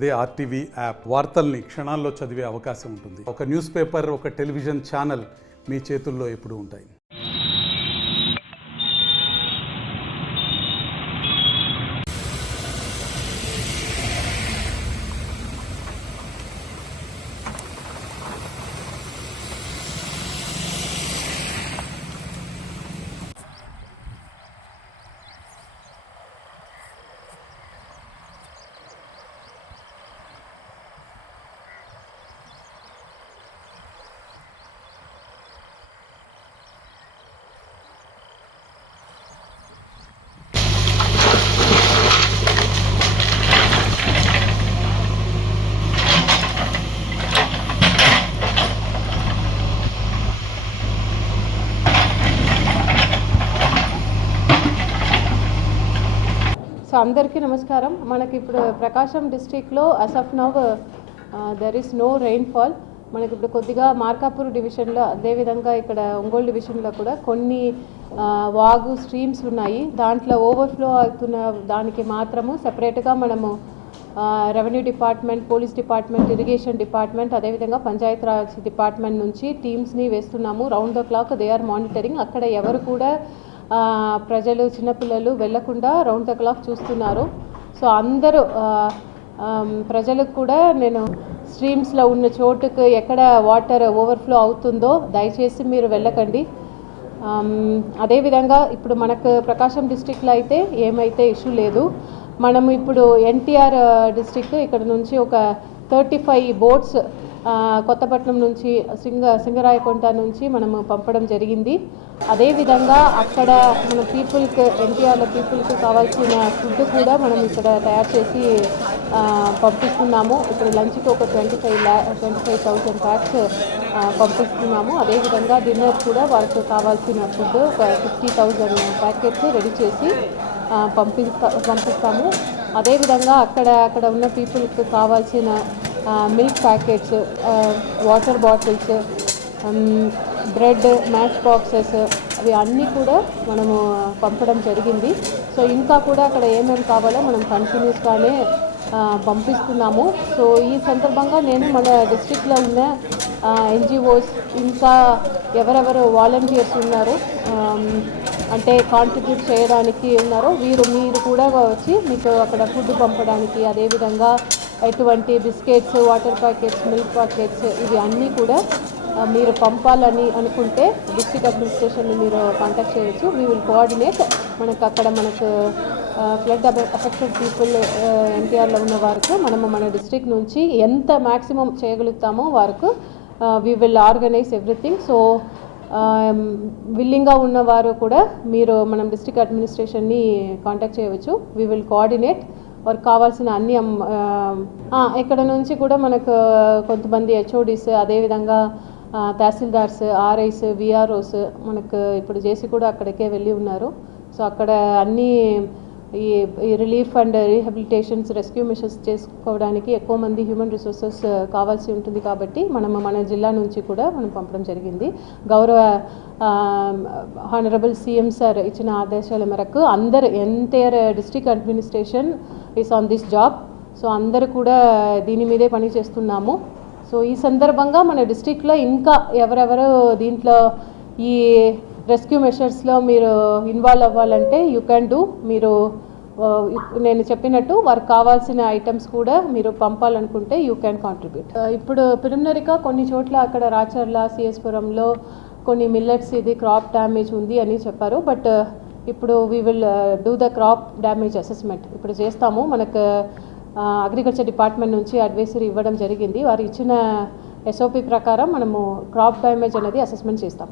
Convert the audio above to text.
అదే RTV app వార్తల్ని క్షణాల్లో చదివే అవకాశం ఉంటుంది. ఒక న్యూస్ పేపర్, ఒక టెలివిజన్ ఛానల్ మీ చేతుల్లో ఎప్పుడూ ఉంటాయి. సో అందరికీ నమస్కారం. మనకి ఇప్పుడు ప్రకాశం డిస్ట్రిక్ట్లో as of now there is no rainfall. మనకి ఇప్పుడు కొద్దిగా మార్కాపూర్ డివిజన్లో, అదేవిధంగా ఇక్కడ ఒంగోలు డివిజన్లో కూడా కొన్ని వాగు స్ట్రీమ్స్ ఉన్నాయి. దాంట్లో ఓవర్ఫ్లో అవుతున్న దానికి మాత్రము సెపరేట్గా మనము revenue department, police department, irrigation department, అదేవిధంగా పంచాయత్ రాజ్ డిపార్ట్మెంట్ నుంచి టీమ్స్ని వేస్తున్నాము. Round the clock they are monitoring. అక్కడ ఎవరు కూడా ప్రజలు, చిన్నపిల్లలు వెళ్లకుండా రౌండ్ ద క్లాక్ చూస్తున్నారు. సో అందరూ ప్రజలకు కూడా నేను స్ట్రీమ్స్లో ఉన్న చోటుకు ఎక్కడ వాటర్ ఓవర్ఫ్లో అవుతుందో దయచేసి మీరు వెళ్ళకండి. అదేవిధంగా ఇప్పుడు మనకు ప్రకాశం డిస్ట్రిక్ట్లో అయితే ఏమైతే ఇష్యూ లేదు. మనము ఇప్పుడు ఎన్టీఆర్ డిస్ట్రిక్ట్ ఇక్కడ నుంచి ఒక 35 బోట్స్ కొత్తపట్నం నుంచి సింగరాయకొంట నుంచి మనము పంపడం జరిగింది. అదేవిధంగా అక్కడ మన పీపుల్కి, ఎన్టీఆర్ల పీపుల్కి కావాల్సిన ఫుడ్ కూడా మనం ఇక్కడ తయారు చేసి పంపిస్తున్నాము. ఇప్పుడు లంచ్కి ఒక 25,000 ప్యాక్స్ పంపిస్తున్నాము. అదేవిధంగా డిన్నర్ కూడా వారికి కావాల్సిన ఫుడ్ ఒక 50,000 ప్యాకెట్స్ రెడీ చేసి పంపిస్తాము. అదేవిధంగా అక్కడ ఉన్న పీపుల్కి కావాల్సిన milk packets, water bottles, bread, match boxes అవి అన్నీ కూడా మనము పంపడం జరిగింది. సో ఇంకా కూడా అక్కడ ఏమేమి కావాలో మనం కంటిన్యూస్గానే పంపిస్తున్నాము. సో ఈ సందర్భంగా నేను మన డిస్ట్రిక్ట్లో ఉన్న ఎన్జిఓస్, ఇంకా ఎవరెవరు వాలంటీర్స్ ఉన్నారు, అంటే కాంట్రిబ్యూట్ చేయడానికి ఉన్నారో మీరు కూడా వచ్చి మీకు అక్కడ ఫుడ్ పంపడానికి, అదేవిధంగా ఎటువంటి biscuits, water packets, milk packets ఇవి అన్నీ కూడా మీరు పంపాలని అనుకుంటే డిస్ట్రిక్ట్ అడ్మినిస్ట్రేషన్ని మీరు కాంటాక్ట్ చేయొచ్చు. We will coordinate. మనకు ఫ్లడ్ అఫెక్టెడ్ పీపుల్ ఎన్టీఆర్లో ఉన్న వారికి మనము మన డిస్ట్రిక్ట్ నుంచి ఎంత మ్యాక్సిమం చేయగలుగుతామో వారికి we will organise everything. So విల్లింగ్గా ఉన్నవారు కూడా మీరు మనం డిస్ట్రిక్ట్ అడ్మినిస్ట్రేషన్ని కాంటాక్ట్ చేయవచ్చు. We will coordinate. వారికి కావాల్సిన అన్ని ఇక్కడ నుంచి కూడా మనకు కొంతమంది హెచ్ఓడీస్, అదేవిధంగా తహసీల్దార్స్, ఆర్ఐస్, విఆర్ఓస్ మనకు ఇప్పుడు చేసి కూడా అక్కడికే వెళ్ళి ఉన్నారు. సో అక్కడ అన్నీ ఈ relief and rehabilitations, rescue machines చేసుకోవడానికి ఎక్కువ మంది హ్యూమన్ రిసోర్సెస్ కావాల్సి ఉంటుంది. కాబట్టి మన జిల్లా నుంచి కూడా మనం పంపడం జరిగింది. గౌరవ హానరబుల్ సీఎం సార్ ఇచ్చిన ఆదేశాల మేరకు అందరు entire district administration is on this job. So అందరూ కూడా దీని మీదే పని చేస్తున్నాము. సో ఈ సందర్భంగా మన డిస్ట్రిక్ట్లో ఇంకా ఎవరెవరు దీంట్లో ఈ రెస్క్యూ మెషర్స్లో మీరు ఇన్వాల్వ్ అవ్వాలంటే యూ క్యాన్ డూ. మీరు నేను చెప్పినట్టు వారికి కావాల్సిన ఐటమ్స్ కూడా మీరు పంపాలనుకుంటే యూ క్యాన్ కాంట్రిబ్యూట్. ఇప్పుడు ప్రిలిమినరీగా కొన్ని చోట్ల అక్కడ రాచర్ల, సిఎస్పురంలో కొన్ని మిల్లెట్స్ ఇది క్రాప్ డ్యామేజ్ ఉంది అని చెప్పారు. బట్ ఇప్పుడు we will do the crop damage assessment ఇప్పుడు చేస్తాము. మనకు అగ్రికల్చర్ డిపార్ట్మెంట్ నుంచి అడ్వైజరీ ఇవ్వడం జరిగింది. వారు ఇచ్చిన SOP ప్రకారం మనము క్రాప్ డ్యామేజ్ అనేది అసెస్మెంట్ చేస్తాం.